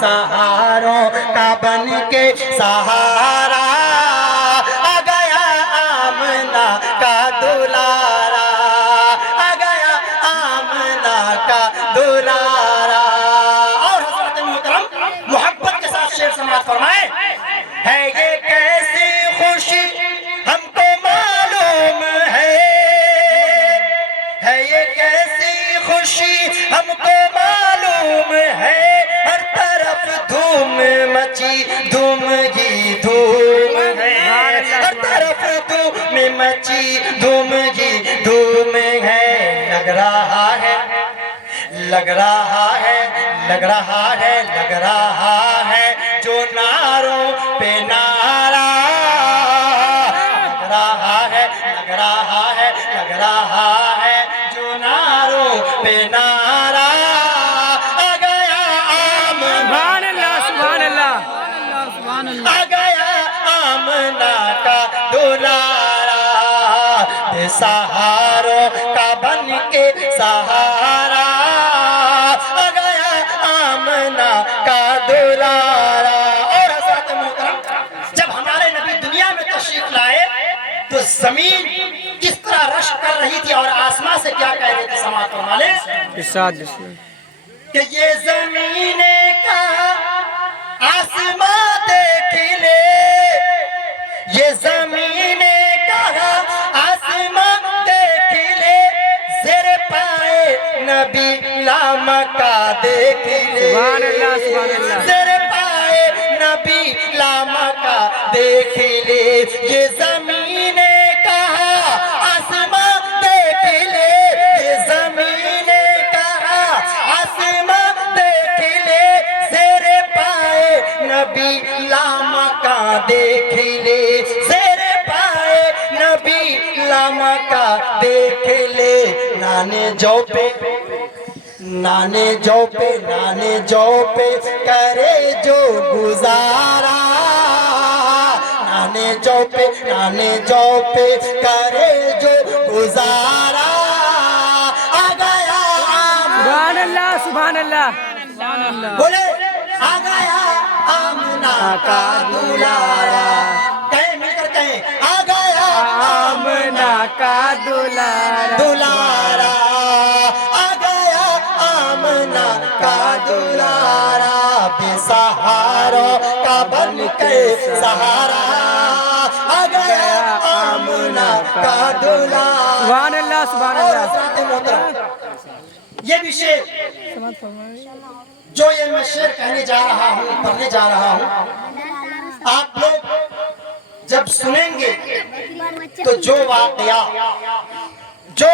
سہاروں کا بن کے سہارا آ گیا آمنہ کا دلارا آ گیا آمنہ کا دلارا۔ اور حضرت محترم محبت کے ساتھ شعر سماعت فرمائیں۔ ہے یہ کیسی خوشی ہم کو معلوم ہے یہ کیسی خوشی ہم کو معلوم ہے، ہر طرف دھوم مچی دھوم ہی دھوم ہے، ہر طرف دھوم مچی دھوم ہی دھوم ہے۔ لگ رہا ہے لگ رہا ہے لگ رہا ہے لگ رہا ہے جو نعروں پہ نعرہ، لگ رہا ہے لگ رہا ہے لگ رہا ہے جو نعروں پہ نعرہ آ گیا سبحان اللہ سبحان اللہ آ گیا آمنہ کا دلارا، بے سہاروں کا بن کے سہارا آ گیا آمنہ کا دلارا۔ اور حضرت محترم جب ہمارے نبی دنیا میں تشریف لائے تو زمین کس طرح رشک کر رہی تھی اور آسمان سے کیا کہہ رہے تھے، سماعت فرما لیں ارشاد کہ یہ زمین کا آسمان دیکھ لے، یہ زمین کا آسمان دیکھ لے، زیر پائے نبی لامکہ دیکھ لے، سبحان اللہ سبحان اللہ زیر پائے نبی لامکہ دیکھ لے، یہ زمین کا آسمان دیکھ لے، یہ زمین کا آسمان دیکھ لے، زیر پائے نبی لامکہ دیکھ لے، زیر پائے نبی لامکہ دیکھ لے۔ نانے جو پہ نانے جو پہ نانے جو پہ کرے جو گزارا، نانے جو پہ نانے جو پہ کرے جو گزارا آ گیا سبحان اللہ سبحان اللہ بولے آ گیا آمنہ کا دلارا، کہیں مل کر کہیں آ گیا آمنہ کا دلارا دلارا آ گیا آمنہ کا دلارا، بے سہاروں کا بن کے سہارا آ گیا آمنہ کا دلارا۔ سبحان اللہ سبحان اور اللہ حضرت محترم یہ بھی شعر جو یہ میں شعر کہنے جا رہا ہوں پڑھنے جا رہا ہوں، آپ لوگ جب سنیں گے تو جو واقعہ جو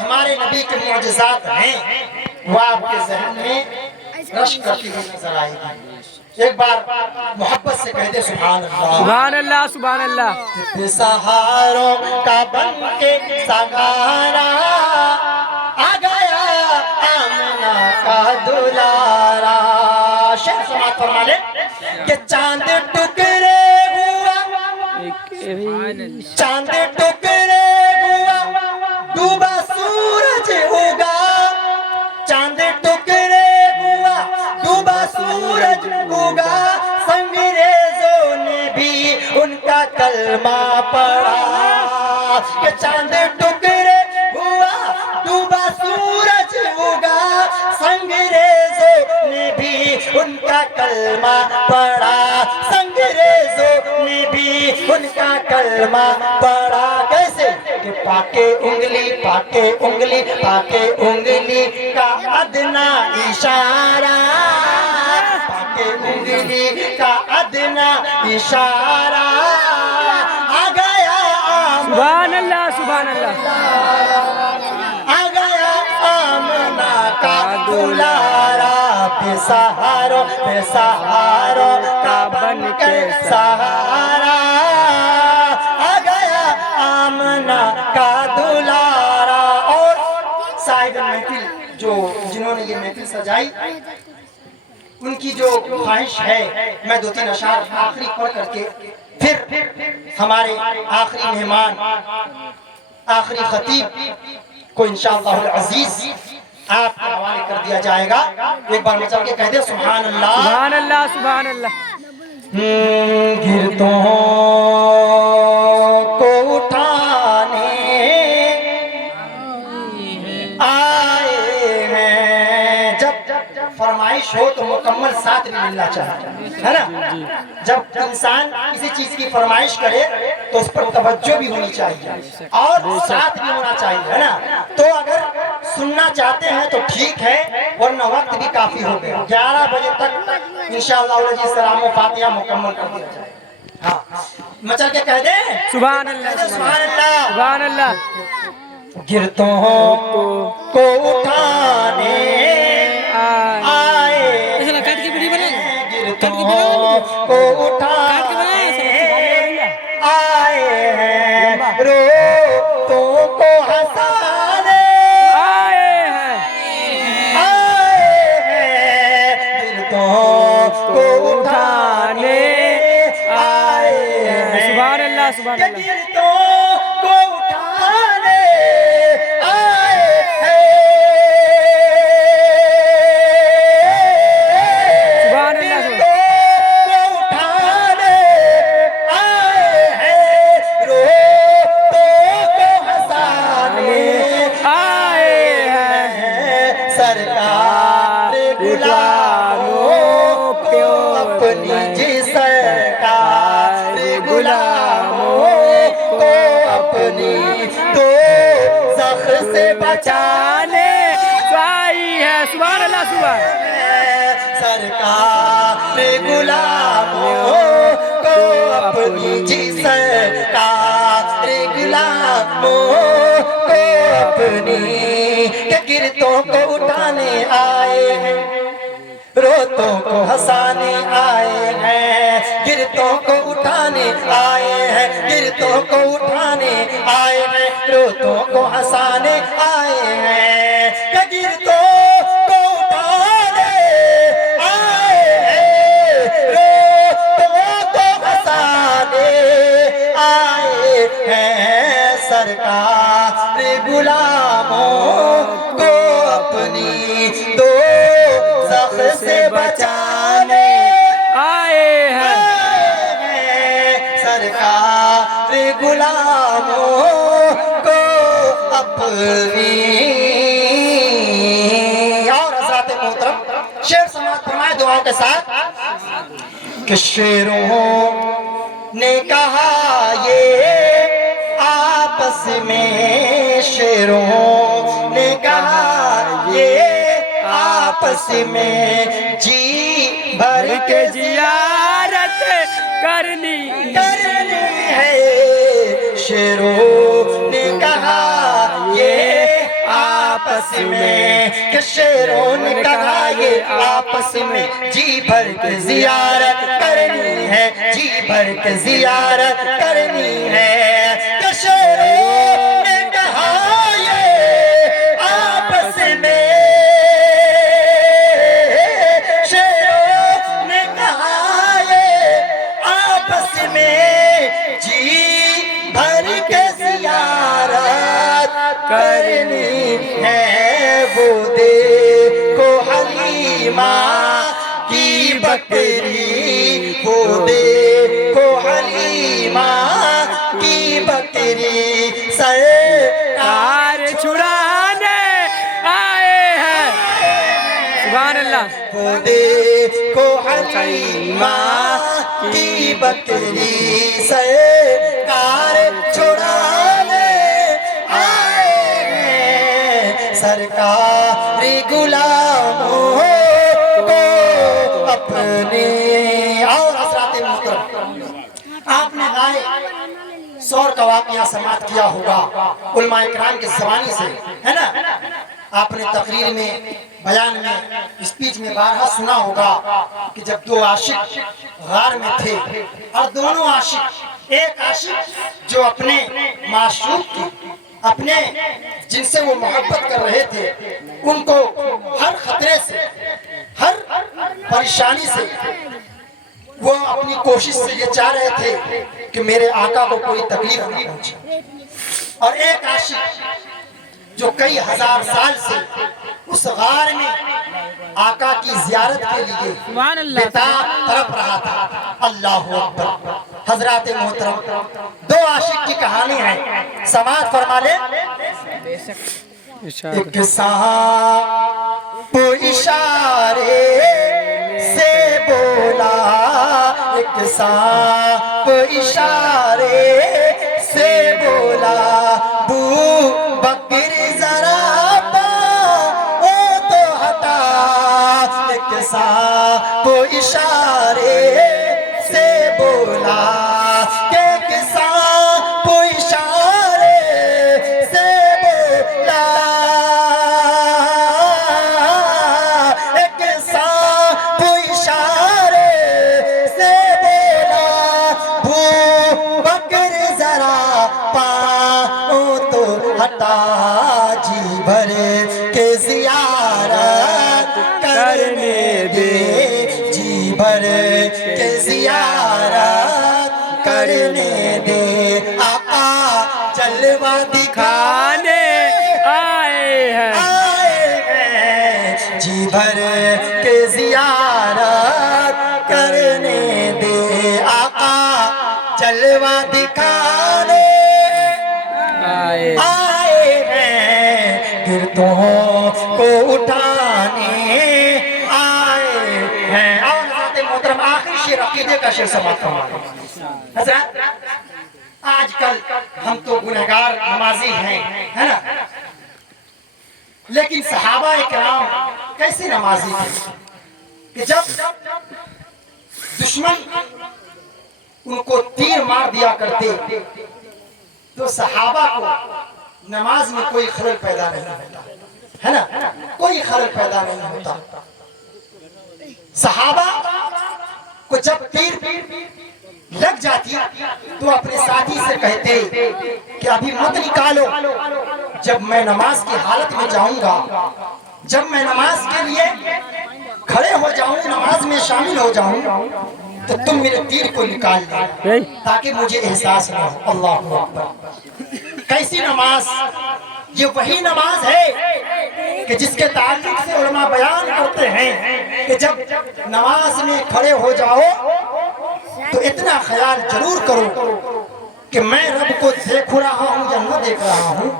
ہمارے نبی کے معجزات ہیں وہ آپ کے ذہن میں رشک کرتی ہوئی نظر آئے گی۔ ایک بار محبت سے کہہ دے سبحان اللہ۔ سبحان اللہ سبحان اللہ بے سہاروں کا بن کے سہارا آ گیا آمنہ کا دلارا۔ شعر سماعت فرما لیں کہ چاند ٹکرے ہوا چاند ٹکرے ہوا ڈوبا سورج اگا، چاند ٹکرے ہوا ڈوبا سورج اگا، سنگریزوں نے بھی ان کا کلمہ پڑھا، کہ چاند ٹکرے ہوا ڈوبا سورج اگا، سنگریزوں نے بھی ان کا کلمہ پڑھا، سنگریزوں نے بھی ان کا کلمہ پڑھا۔ کیسے کہ پاکے انگلی پاکے انگلی پاکے انگلی کا ادنا اشارہ، پاکے انگلی کا ادنا اشارہ آ گیا سبحان اللہ سبحان اللہ آ گیا آمنہ کا دلارا، بے سہاروں کا بن کے سہارا آ گیا آمنہ کا دلارا۔ اور صاحب محفل جنہوں نے یہ محفل سجائی، ان کی جو خواہش ہے میں دو تین اشعار آخری پڑھ کر کے پھر ہمارے آخری مہمان آخری خطیب کو انشاءاللہ العزیز آپ کے حوالے کر دیا جائے گا. ایک بار مچل کے کہہ دے سبحان اللہ. سبحان اللہ سبحان اللہ. گردوں کو اٹھانے آئے ہیں. جب فرمائش ہو تو مکمل ساتھ بھی ملنا چاہیے ہے نا. جب انسان کسی چیز کی فرمائش کرے تو اس پر توجہ بھی ہونی چاہیے اور ساتھ بھی ہونا چاہیے ہے نا. تو اگر سننا چاہتے ہیں تو ٹھیک ہے ورنہ وقت بھی کافی ہو گیا. 11 بجے تک انشاءاللہ سلام و فاتحہ مکمل کر دیا جائے. ہاں مچل کے کہہ دیں سبحان اللہ سبحان اللہ. سبحان اللہ. گردوں کو اٹھانے آئے گردوں کو اٹھانے آئے ہیں روتوں کو ہنسانے آئے ہیں گردوں کو اٹھانے آئے ہیں. سبحان اللہ سبحان اللہ. گردوں کو اٹھانے آئے ہیں. سبحان اللہ سبحان اللہ. سرکار غلاموں کو اپنی جی سرکار غلاموں کو اپنی دوزخ سے بچانے آئی ہے. سبحان اللہ سبحان. سرکار غلاموں کو اپنی جی سرکار غلاموں کو اپنی گردوں کو اٹھانے آئے ہیں روتوں کو ہنسانے آئے ہیں. گردوں کو اٹھانے آئے ہیں گردوں کو اٹھانے آئے ہیں روتوں کو ہنسانے آئے ہیں. گردوں کو اٹھانے آئے ہیں روتوں کو ہنسانے آئے ہیں. سرکار غلاموں کو اپنی دوزخ سے بچانے آئے ہیں. سرکار غلاموں کو اپنی. اور حضرات محترم شعر سماعت فرمائے دعاؤں کے ساتھ کہ شیروں نے کہا یہ آپس میں شیروں نے کہا یہ آپس میں جی بھر کے زیارت کرنی ہے. شیروں نے کہا یہ آپس میں کہ شیروں نے کہا یہ آپس میں جی بھر کے زیارت کرنی ہے جی بھر کے زیارت کرنی ہے. کہ شیروں نے کہا یہ آپس میں شیروں نے کہا یہ آپس میں جی بھر کے زیارت کرنی ہے. وہ دیکھو حلیمہ کی بکری وہ دیکھو حلیمہ کی بکری سرکار چھڑانے آئے ہیں. سبحان اللہ. وہ دیکھو حلیمہ کی بکری سرکار چھڑانے آئے ہیں. سرکار غلاموں کو اپنے. اور حضرات محترم آپ نے گائے سور کا واقعہ سماعت کیا ہوگا علماء کرام کے زبانی سے ہے نا. آپ نے تقریر میں بیان میں اسپیچ میں بارہا سنا ہوگا کہ جب دو عاشق غار میں تھے اور دونوں عاشق ایک عاشق جو اپنے معشوق کی اپنے جن سے وہ محبت کر رہے تھے ان کو ہر خطرے سے ہر پریشانی سے وہ اپنی کوشش سے یہ چاہ رہے تھے کہ میرے آقا کو کوئی تکلیف نہ پہنچے. اور ایک عاشق جو کئی ہزار سال سے اس غار میں آقا کی زیارت کے لیے سبحان اللہ بےتاب تڑپ رہا تھا۔ اللہ اکبر۔ حضرات محترم، دو عاشق کی کہانی ہے، سماعت فرما لیں۔ ایک سانپ اشارے سے بولا، ایک سانپ اشارے سے بولا، بو بکر ذرا پاؤں تو ہٹا، ایک سانپ اشارے سے بولا، کہ ایک سانپ اشارے سے بولا، ایک سانپ اشارے سے بولا، بو بکر ذرا پاؤں تو ہٹا، جی بھر کے زیارت کرنے دے، جی بھر کے زیارت کرنے دے، آقا جلوہ دکھانے آئے ہیں آئے ہیں، جی بھر کے زیارت کرنے دے، آقا جلوہ دکھانے آئے آئے ہیں، گردوں کو اٹھانے آئے ہیں۔ اور حضرت محترم آخری شعر عقیدے کا شعر سماعت فرمائیں۔ حضرت آج کل ہم تو گنہگار نمازی ہیں، ہے نا، لیکن صحابہ کرام کیسے نمازی تھے کہ جب دشمن ان کو تیر مار دیا کرتے تو صحابہ کو نماز میں کوئی خلل پیدا نہیں ہوتا، ہے نا، کوئی خلل پیدا نہیں ہوتا۔ صحابہ کو جب تیر لگ جاتی تو اپنے ساتھی سے کہتے کہ ابھی مت نکالو، جب میں نماز کی حالت میں جاؤں گا، جب میں نماز کے لیے کھڑے ہو جاؤں، نماز میں شامل ہو جاؤں، تو تم میرے تیر کو نکال لیں تاکہ مجھے احساس نہ ہو۔ اللہ اکبر۔ کیسی نماز؟ یہ وہی نماز ہے کہ جس کے تعلق سے علماء بیان کرتے ہیں کہ جب نماز میں کھڑے ہو جاؤ تو اتنا خیال ضرور کرو کہ میں رب کو دیکھ رہا ہوں یا نہ دیکھ رہا ہوں،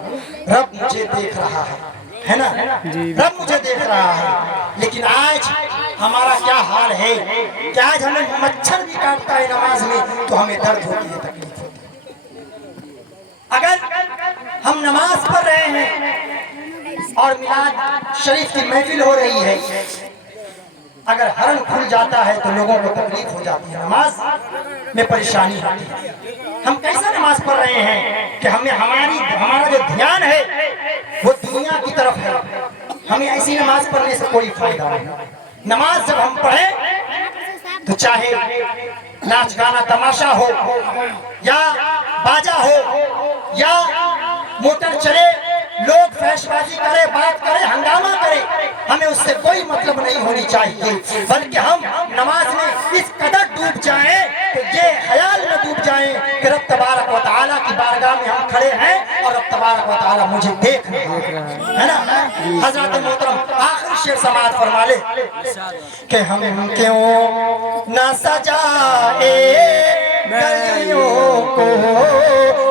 رب مجھے دیکھ رہا ہے نا، رب مجھے دیکھ رہا ہے۔ لیکن آج ہمارا کیا حال ہے کہ آج ہمیں مچھر بھی کاٹتا ہے نماز میں تو ہمیں درد ہوتی ہے، تکلیف ہوتی ہے۔ اگر ہم نماز پڑھ رہے ہیں اور میلاد شریف کی محفل ہو رہی ہے، اگر ہرن کھل جاتا ہے تو لوگوں کو تکلیف ہو جاتی ہے، نماز میں پریشانی ہوتی ہے۔ ہم کیسا نماز پڑھ رہے ہیں کہ ہمارا جو دھیان ہے وہ دنیا کی طرف ہے، ہمیں ایسی نماز پڑھنے سے کوئی فائدہ نہیں۔ نماز جب ہم پڑھیں تو چاہے ناچ گانا تماشا ہو یا باجا ہو یا موٹر چلے، لوگ فحش بازی کرے، بات کرے، ہنگامہ کرے، ہمیں اس سے کوئی مطلب نہیں ہونی چاہیے، بلکہ ہم نماز میں اس قدر ڈوب جائیں کہ یہ خیال میں ڈوب جائیں کہ رب تبارک و تعالیٰ کی بارگاہ میں ہم کھڑے ہیں اور رب تبارک و تعالیٰ مجھے دیکھ رہا ہے نا۔ حضرت محترم آخری شعر سماعت فرما لے کہ ہم کیوں نہ سجائے گلیوں کو،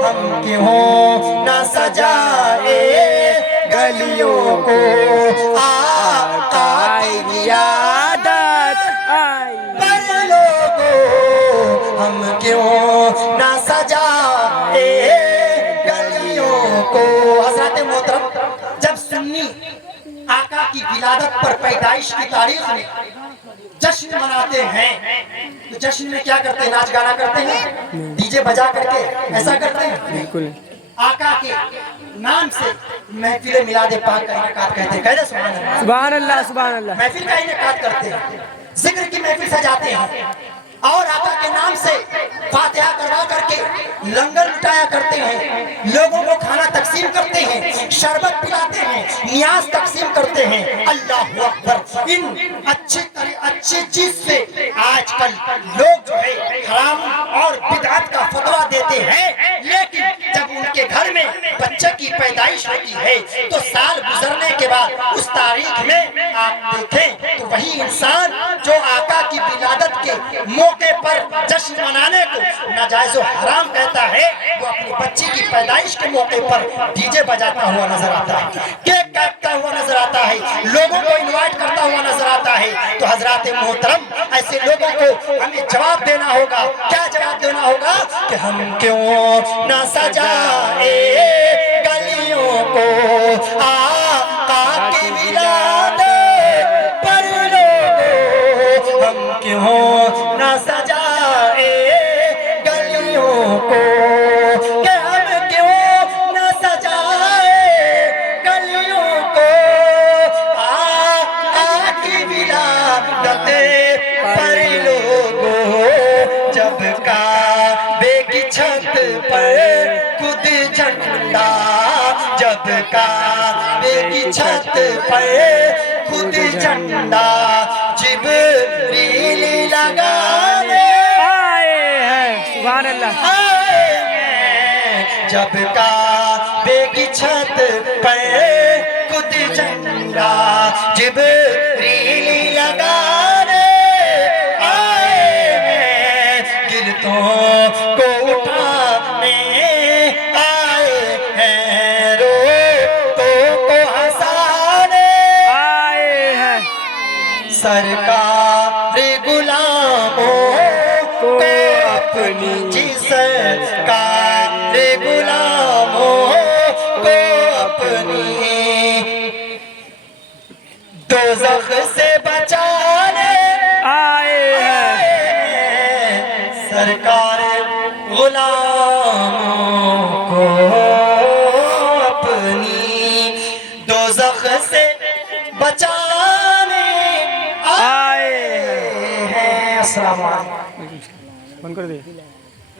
ہم کیوں نہ سجائے گلیوں کو، آقا کی عیادت آئی پر لوگوں، ہم کیوں نہ سجائے گلیوں کو۔ حضرت محترم جب سنی آقا کی ولادت پر پیدائش کی تاریخ میں جشن مناتے ہیں تو جشن میں کیا کرتے ہیں؟ ناچ گانا کرتے ہیں، ڈی جے بجا کر کے، ایسا کرتے ہیں؟ بالکل۔ آقا کے نام سے محفل میلاد پاک کا انعقاد کہتے ہیں، کہتے سبحان اللہ، سبحان اللہ سبحان اللہ۔ محفل کا انعقاد کرتے ہیں، ذکر کی محفل سجاتے ہیں اور آقا کے نام سے فاتحہ کروا کر کے لنگر لٹایا کرتے ہیں، لوگوں کو کھانا تقسیم کرتے ہیں، شربت پلاتے ہیں، نیاز تقسیم کرتے ہیں۔ اللہ اکبر۔ ان اچھی چیز سے آج کل لوگ جو ہے حرام اور بدعت کا فتویٰ دیتے ہیں، لیکن جب ان کے گھر میں بچے کی پیدائش ہوتی ہے تو سال گزرنے کے بعد اس تاریخ میں آپ دیکھیں تو وہی انسان جو آقا کی ولادت کے موقع پر جشن منانے کو ناجائز و حرام کہتا ہے، وہ اپنی بچی کی پیدائش کے موقع پر ڈی جے بجاتا ہوا نظر آتا ہے، کیک کاٹتا ہوا نظر آتا ہے، لوگوں کو انوائٹ کرتا ہوا نظر آتا ہے۔ تو حضرات محترم، ایسے لوگوں کو ہمیں جواب دینا ہوگا۔ کیا جواب دینا ہوگا؟ کہ ہم کیوں نہ سجائے گلیوں کو آقا کی ولادت پر لوگوں، ہم کیوں نہ سجائے گلیوں کو، کہ ہم کیوں نہ سجائے گلیوں کو آقا کی ولادت پر لوگوں، جب کعبے کی چھت پر خود جھنڈا، جب کعبے کی چھت پر خود جھنڈا جبریل لگانے آئے ہیں، سبحان اللہ، آئے ہیں، جب کعبے کی چھت پر خود جھنڈا جبریل لگانے آئے ہیں، گرتوں کو اٹھانے آئے ہیں، روتوں کو ہنسانے آئے ہیں، سرکار غلاموں کو اپنی، جی سرکار غلاموں کو اپنی دوزخ سے بچانے آئے ہیں، سرکار غلاموں کو اپنی دوزخ سے بچانے آئے ہیں۔ السلام علیکم۔ بند کر دے۔